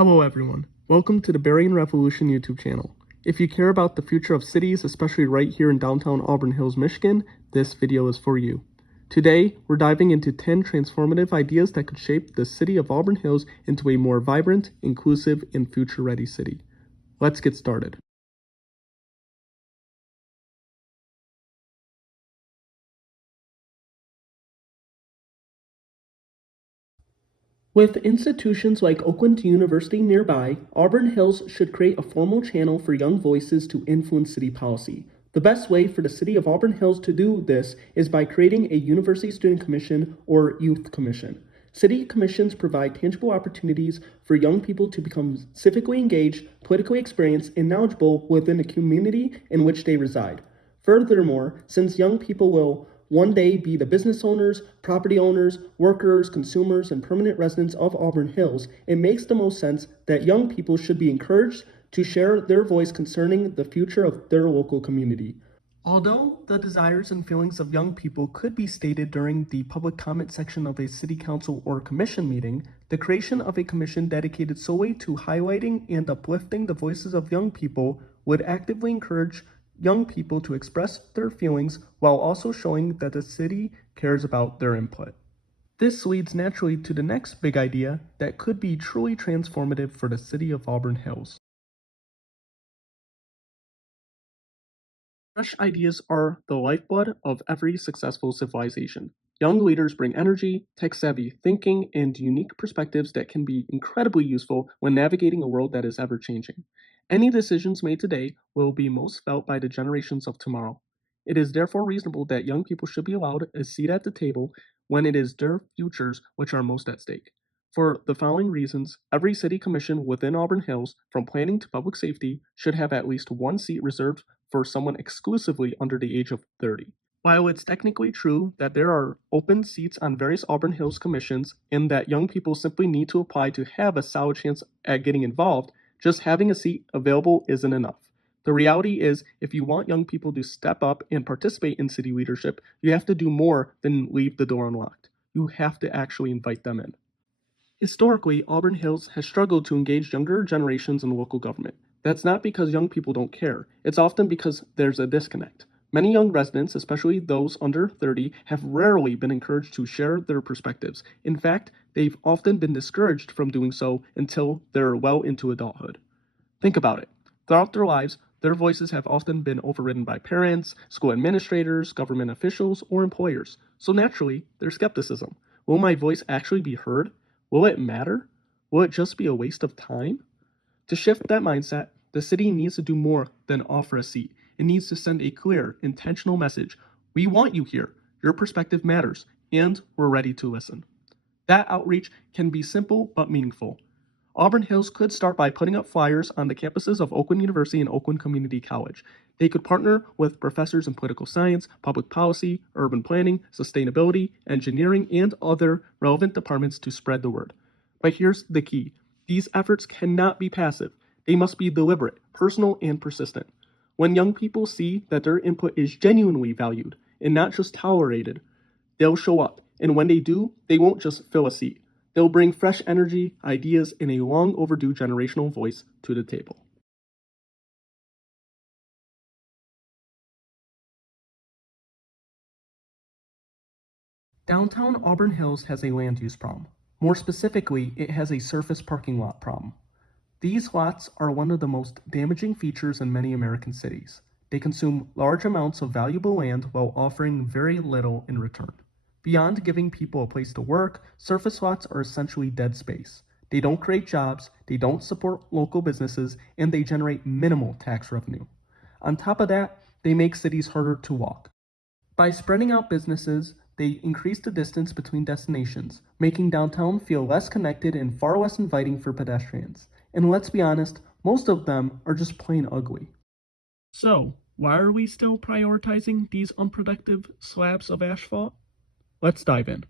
Hello everyone, welcome to the Berrien Revolution YouTube channel. If you care about the future of cities, especially right here in downtown Auburn Hills, Michigan, this video is for you. Today, we're diving into 10 transformative ideas that could shape the city of Auburn Hills into a more vibrant, inclusive, and future-ready city. Let's get started. With institutions like Oakland University nearby, Auburn Hills should create a formal channel for young voices to influence city policy. The best way for the City of Auburn Hills to do this is by creating a University Student Commission or Youth Commission. City commissions provide tangible opportunities for young people to become civically engaged, politically experienced, and knowledgeable within the community in which they reside. Furthermore, since young people will one day be the business owners, property owners, workers, consumers, and permanent residents of Auburn Hills, it makes the most sense that young people should be encouraged to share their voice concerning the future of their local community. Although the desires and feelings of young people could be stated during the public comment section of a city council or commission meeting, the creation of a commission dedicated solely to highlighting and uplifting the voices of young people would actively encourage young people to express their feelings while also showing that the city cares about their input. This leads naturally to the next big idea that could be truly transformative for the city of Auburn Hills. Fresh ideas are the lifeblood of every successful civilization. Young leaders bring energy, tech-savvy thinking, and unique perspectives that can be incredibly useful when navigating a world that is ever-changing. Any decisions made today will be most felt by the generations of tomorrow. It is therefore reasonable that young people should be allowed a seat at the table when it is their futures which are most at stake. For the following reasons, every city commission within Auburn Hills, from planning to public safety, should have at least one seat reserved for someone exclusively under the age of 30. While it's technically true that there are open seats on various Auburn Hills commissions and that young people simply need to apply to have a solid chance at getting involved, just having a seat available isn't enough. The reality is, if you want young people to step up and participate in city leadership, you have to do more than leave the door unlocked. You have to actually invite them in. Historically, Auburn Hills has struggled to engage younger generations in local government. That's not because young people don't care, it's often because there's a disconnect. Many young residents, especially those under 30, have rarely been encouraged to share their perspectives. In fact, they've often been discouraged from doing so until they're well into adulthood. Think about it. Throughout their lives, their voices have often been overridden by parents, school administrators, government officials, or employers. So naturally, there's skepticism. Will my voice actually be heard? Will it matter? Will it just be a waste of time? To shift that mindset, the city needs to do more than offer a seat. It needs to send a clear, intentional message. We want you here. Your perspective matters, and we're ready to listen. That outreach can be simple but meaningful. Auburn Hills could start by putting up flyers on the campuses of Oakland University and Oakland Community College. They could partner with professors in political science, public policy, urban planning, sustainability, engineering, and other relevant departments to spread the word. But here's the key. These efforts cannot be passive. They must be deliberate, personal, and persistent. When young people see that their input is genuinely valued and not just tolerated, they'll show up. And when they do, they won't just fill a seat. They'll bring fresh energy, ideas, and a long overdue generational voice to the table. Downtown Auburn Hills has a land use problem. More specifically, it has a surface parking lot problem. These lots are one of the most damaging features in many American cities. They consume large amounts of valuable land while offering very little in return. Beyond giving people a place to work, surface lots are essentially dead space. They don't create jobs, they don't support local businesses, and they generate minimal tax revenue. On top of that, they make cities harder to walk. By spreading out businesses, they increase the distance between destinations, making downtown feel less connected and far less inviting for pedestrians. And let's be honest, most of them are just plain ugly. So, why are we still prioritizing these unproductive slabs of asphalt? Let's dive in.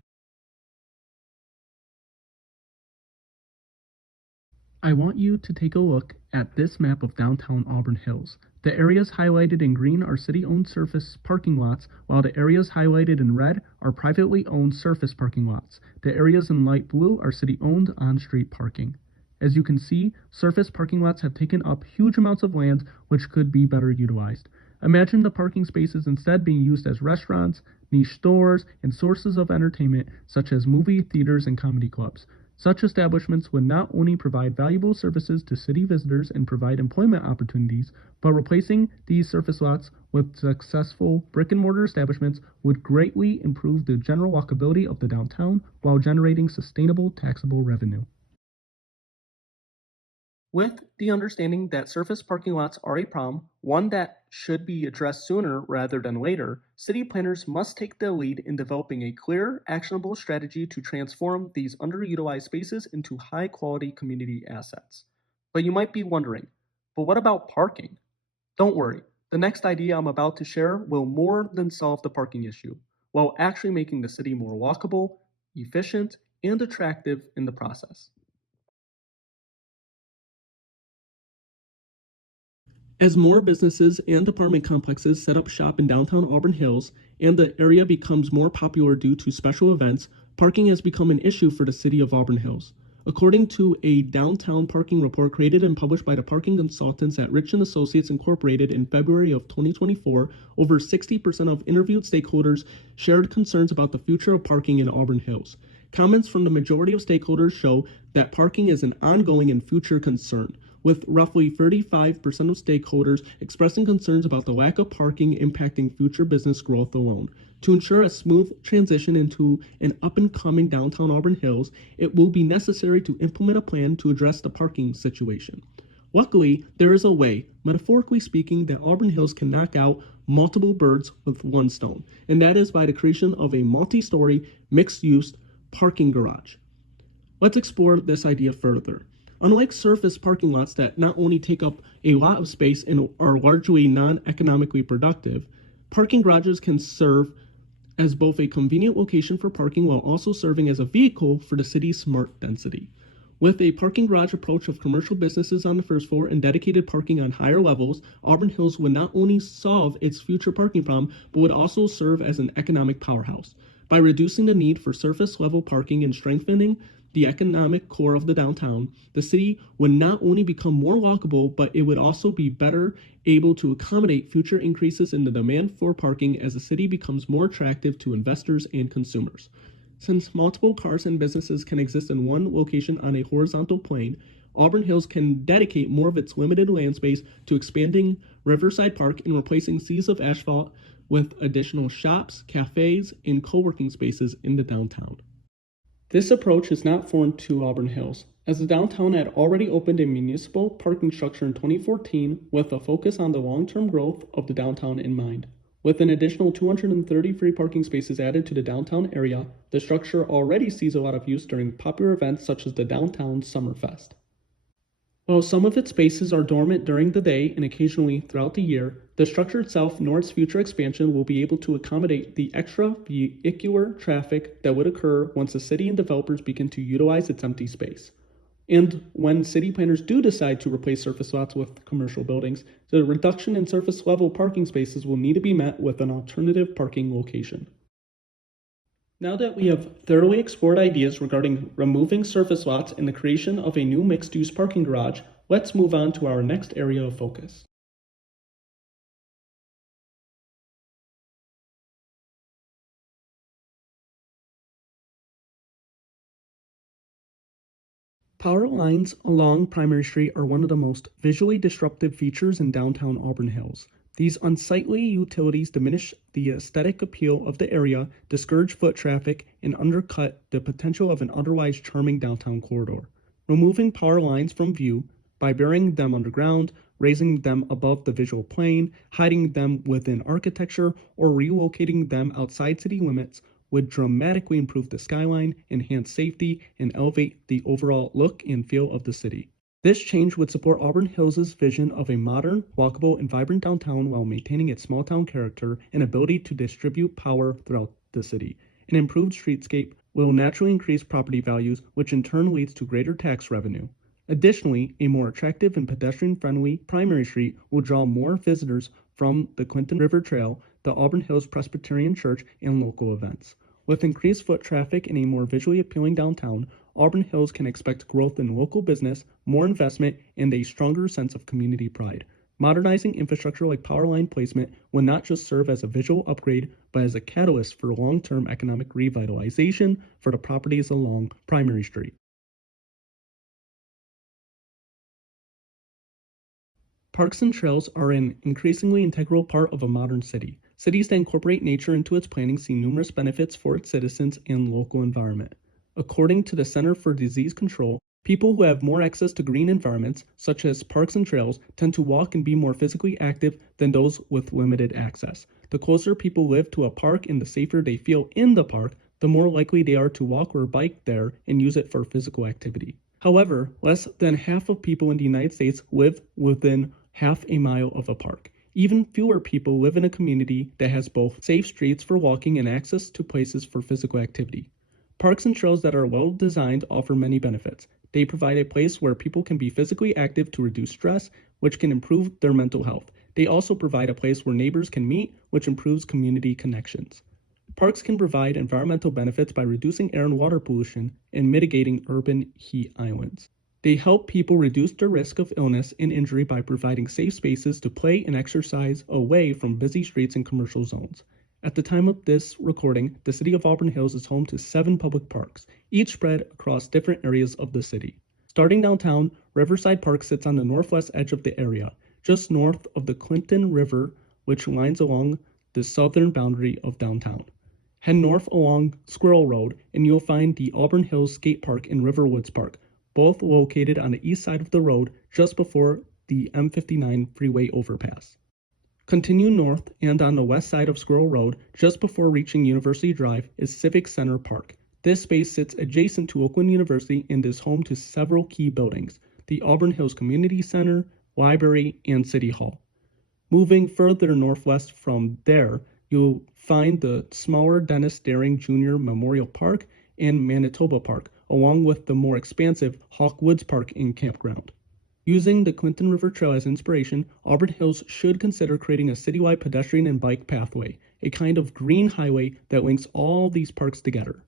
I want you to take a look at this map of downtown Auburn Hills. The areas highlighted in green are city-owned surface parking lots, while the areas highlighted in red are privately owned surface parking lots. The areas in light blue are city-owned on-street parking. As you can see, surface parking lots have taken up huge amounts of land which could be better utilized. Imagine the parking spaces instead being used as restaurants, niche stores, and sources of entertainment such as movie theaters and comedy clubs. Such establishments would not only provide valuable services to city visitors and provide employment opportunities, but replacing these surface lots with successful brick and mortar establishments would greatly improve the general walkability of the downtown while generating sustainable taxable revenue. With the understanding that surface parking lots are a problem, one that should be addressed sooner rather than later, city planners must take the lead in developing a clear, actionable strategy to transform these underutilized spaces into high quality community assets. But you might be wondering, but what about parking? Don't worry, the next idea I'm about to share will more than solve the parking issue, while actually making the city more walkable, efficient, and attractive in the process. As more businesses and apartment complexes set up shop in downtown Auburn Hills and the area becomes more popular due to special events, parking has become an issue for the city of Auburn Hills. According to a downtown parking report created and published by the parking consultants at Rich and Associates Incorporated in February of 2024, over 60% of interviewed stakeholders shared concerns about the future of parking in Auburn Hills. Comments from the majority of stakeholders show that parking is an ongoing and future concern, with roughly 35% of stakeholders expressing concerns about the lack of parking impacting future business growth alone. To ensure a smooth transition into an up-and-coming downtown Auburn Hills, it will be necessary to implement a plan to address the parking situation. Luckily, there is a way, metaphorically speaking, that Auburn Hills can knock out multiple birds with one stone, and that is by the creation of a multi-story, mixed-use parking garage. Let's explore this idea further. Unlike surface parking lots that not only take up a lot of space and are largely non-economically productive, parking garages can serve as both a convenient location for parking while also serving as a vehicle for the city's smart density. With a parking garage approach of commercial businesses on the first floor and dedicated parking on higher levels, Auburn Hills would not only solve its future parking problem, but would also serve as an economic powerhouse. By reducing the need for surface level parking and strengthening the economic core of the downtown, the city would not only become more walkable, but it would also be better able to accommodate future increases in the demand for parking as the city becomes more attractive to investors and consumers. Since multiple cars and businesses can exist in one location on a horizontal plane, Auburn Hills can dedicate more of its limited land space to expanding Riverside Park and replacing seas of asphalt with additional shops, cafes, and co-working spaces in the downtown. This approach is not foreign to Auburn Hills, as the downtown had already opened a municipal parking structure in 2014 with a focus on the long-term growth of the downtown in mind. With an additional 230 free parking spaces added to the downtown area, the structure already sees a lot of use during popular events such as the Downtown Summerfest. While some of its spaces are dormant during the day and occasionally throughout the year, the structure itself nor its future expansion will be able to accommodate the extra vehicular traffic that would occur once the city and developers begin to utilize its empty space. And when city planners do decide to replace surface lots with commercial buildings, the reduction in surface level parking spaces will need to be met with an alternative parking location. Now that we have thoroughly explored ideas regarding removing surface lots and the creation of a new mixed-use parking garage, let's move on to our next area of focus. Power lines along Primary Street are one of the most visually disruptive features in downtown Auburn Hills. These unsightly utilities diminish the aesthetic appeal of the area, discourage foot traffic, and undercut the potential of an otherwise charming downtown corridor. Removing power lines from view by burying them underground, raising them above the visual plane, hiding them within architecture, or relocating them outside city limits would dramatically improve the skyline, enhance safety, and elevate the overall look and feel of the city. This change would support Auburn Hills' vision of a modern, walkable, and vibrant downtown while maintaining its small town character and ability to distribute power throughout the city. An improved streetscape will naturally increase property values, which in turn leads to greater tax revenue. Additionally, a more attractive and pedestrian-friendly Primary Street will draw more visitors from the Clinton River Trail, the Auburn Hills Presbyterian Church, and local events. With increased foot traffic and a more visually appealing downtown, Auburn Hills can expect growth in local business, more investment, and a stronger sense of community pride. Modernizing infrastructure like power line placement will not just serve as a visual upgrade, but as a catalyst for long-term economic revitalization for the properties along Primary Street. Parks and trails are an increasingly integral part of a modern city. Cities that incorporate nature into its planning see numerous benefits for its citizens and local environment. According to the Center for Disease Control, people who have more access to green environments, such as parks and trails, tend to walk and be more physically active than those with limited access. The closer people live to a park and the safer they feel in the park, the more likely they are to walk or bike there and use it for physical activity. However, less than half of people in the United States live within half a mile of a park. Even fewer people live in a community that has both safe streets for walking and access to places for physical activity. Parks and trails that are well designed offer many benefits. They provide a place where people can be physically active to reduce stress, which can improve their mental health. They also provide a place where neighbors can meet, which improves community connections. Parks can provide environmental benefits by reducing air and water pollution and mitigating urban heat islands. They help people reduce their risk of illness and injury by providing safe spaces to play and exercise away from busy streets and commercial zones. At the time of this recording, the City of Auburn Hills is home to 7 public parks, each spread across different areas of the city. Starting downtown, Riverside Park sits on the northwest edge of the area, just north of the Clinton River, which lines along the southern boundary of downtown. Head north along Squirrel Road, and you'll find the Auburn Hills Skate Park and Riverwoods Park, both located on the east side of the road just before the M59 freeway overpass. Continue north, and on the west side of Squirrel Road, just before reaching University Drive, is Civic Center Park. This space sits adjacent to Oakland University and is home to several key buildings: the Auburn Hills Community Center, Library, and City Hall. Moving further northwest from there, you'll find the smaller Dennis Daring Jr. Memorial Park and Manitoba Park, along with the more expansive Hawk Woods Park and Campground. Using the Clinton River Trail as inspiration, Auburn Hills should consider creating a citywide pedestrian and bike pathway, a kind of green highway that links all these parks together.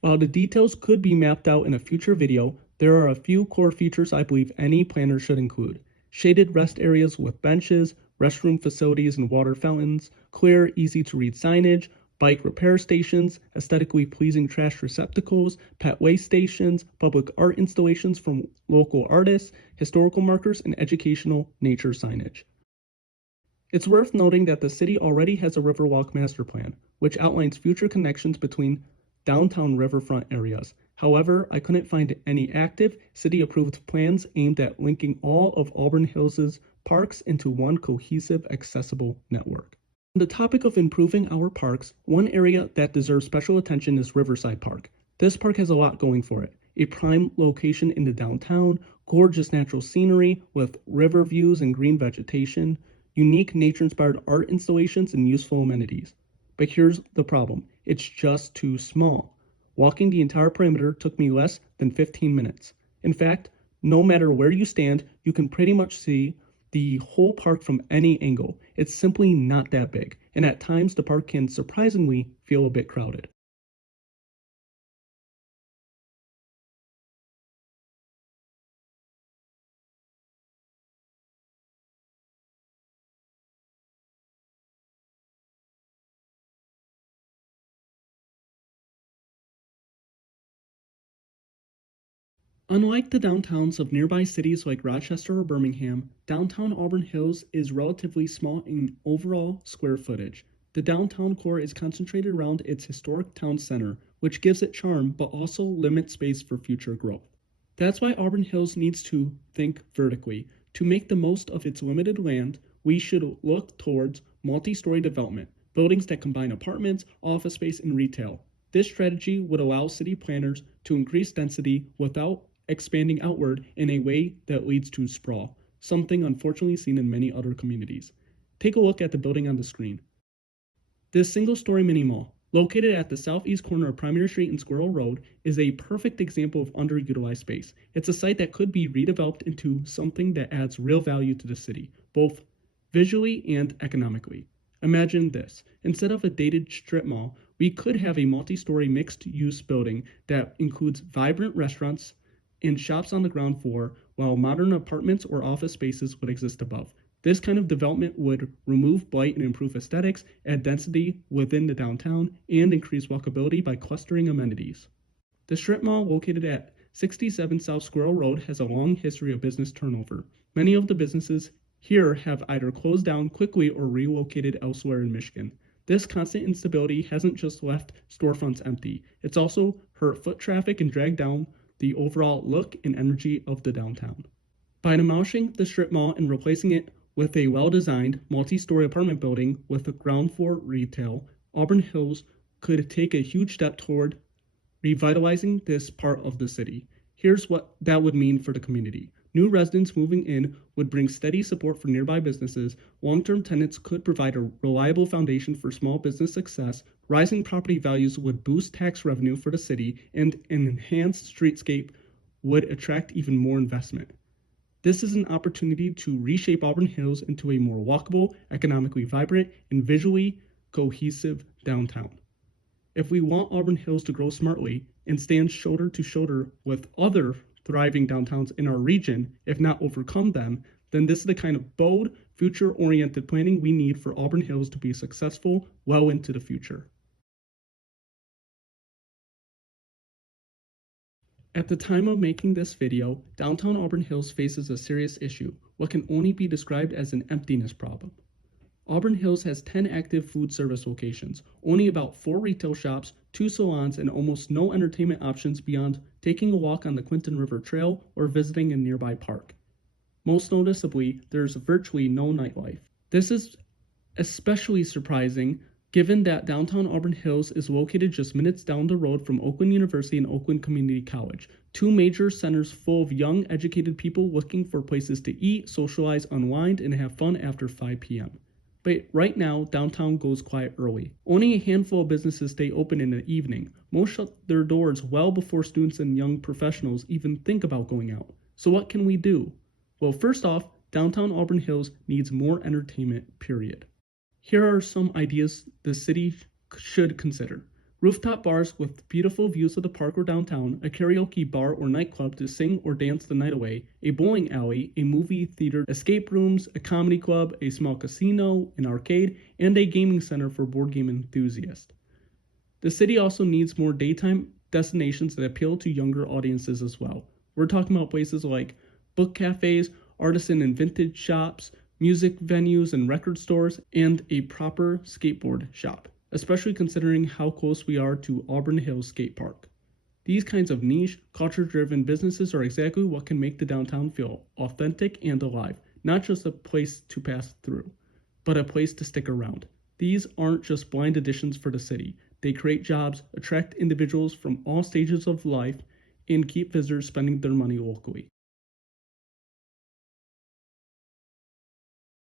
While the details could be mapped out in a future video, there are a few core features I believe any planner should include: shaded rest areas with benches, restroom facilities and water fountains, clear, easy-to-read signage, bike repair stations, aesthetically pleasing trash receptacles, pet waste stations, public art installations from local artists, historical markers, and educational nature signage. It's worth noting that the city already has a Riverwalk master plan, which outlines future connections between downtown riverfront areas. However, I couldn't find any active, city-approved plans aimed at linking all of Auburn Hills' parks into one cohesive, accessible network. On the topic of improving our parks, one area that deserves special attention is Riverside Park. This park has a lot going for it: a prime location in the downtown, gorgeous natural scenery with river views and green vegetation, unique nature-inspired art installations, and useful amenities. But here's the problem: it's just too small. Walking the entire perimeter took me less than 15 minutes. In fact, no matter where you stand, you can pretty much see the whole park from any angle. It's simply not that big, and at times the park can surprisingly feel a bit crowded. Unlike the downtowns of nearby cities like Rochester or Birmingham, downtown Auburn Hills is relatively small in overall square footage. The downtown core is concentrated around its historic town center, which gives it charm but also limits space for future growth. That's why Auburn Hills needs to think vertically. To make the most of its limited land, we should look towards multi-story development, buildings that combine apartments, office space, and retail. This strategy would allow city planners to increase density without expanding outward in a way that leads to sprawl, something unfortunately seen in many other communities. Take a look at the building on the screen. This single-story mini mall, located at the southeast corner of Primary Street and Squirrel Road, is a perfect example of underutilized space. It's a site that could be redeveloped into something that adds real value to the city, both visually and economically. Imagine this: instead of a dated strip mall We could have a multi-story mixed-use building that includes vibrant restaurants and shops on the ground floor, while modern apartments or office spaces would exist above. This kind of development would remove blight and improve aesthetics, add density within the downtown, and increase walkability by clustering amenities. The strip mall, located at 67 South Squirrel Road, has a long history of business turnover. Many of the businesses here have either closed down quickly or relocated elsewhere in Michigan. This constant instability hasn't just left storefronts empty, it's also hurt foot traffic and dragged down the overall look and energy of the downtown. By demolishing the strip mall and replacing it with a well-designed, multi-story apartment building with a ground floor retail, Auburn Hills could take a huge step toward revitalizing this part of the city. Here's what that would mean for the community. New residents moving in would bring steady support for nearby businesses. Long-term tenants could provide a reliable foundation for small business success. Rising property values would boost tax revenue for the city, and an enhanced streetscape would attract even more investment. This is an opportunity to reshape Auburn Hills into a more walkable, economically vibrant, and visually cohesive downtown. If we want Auburn Hills to grow smartly and stand shoulder to shoulder with other thriving downtowns in our region, if not overcome them, then this is the kind of bold, future-oriented planning we need for Auburn Hills to be successful well into the future. At the time of making this video, downtown Auburn Hills faces a serious issue, what can only be described as an emptiness problem. Auburn Hills has 10 active food service locations, only about 4 retail shops, 2 salons, and almost no entertainment options beyond taking a walk on the Clinton River Trail or visiting a nearby park. Most noticeably, there's virtually no nightlife. This is especially surprising given that downtown Auburn Hills is located just minutes down the road from Oakland University and Oakland Community College, 2 major centers full of young, educated people looking for places to eat, socialize, unwind, and have fun after 5 p.m. But right now, downtown goes quiet early. Only a handful of businesses stay open in the evening. Most shut their doors well before students and young professionals even think about going out. So what can we do? Well, first off, downtown Auburn Hills needs more entertainment, period. Here are some ideas the city should consider. Rooftop bars with beautiful views of the park or downtown, a karaoke bar or nightclub to sing or dance the night away, a bowling alley, a movie theater, escape rooms, a comedy club, a small casino, an arcade, and a gaming center for board game enthusiasts. The city also needs more daytime destinations that appeal to younger audiences as well. We're talking about places like book cafes, artisan and vintage shops, music venues and record stores, and a proper skateboard shop, especially considering how close we are to Auburn Hills Skate Park. These kinds of niche, culture-driven businesses are exactly what can make the downtown feel authentic and alive, not just a place to pass through, but a place to stick around. These aren't just blind additions for the city. They create jobs, attract individuals from all stages of life, and keep visitors spending their money locally.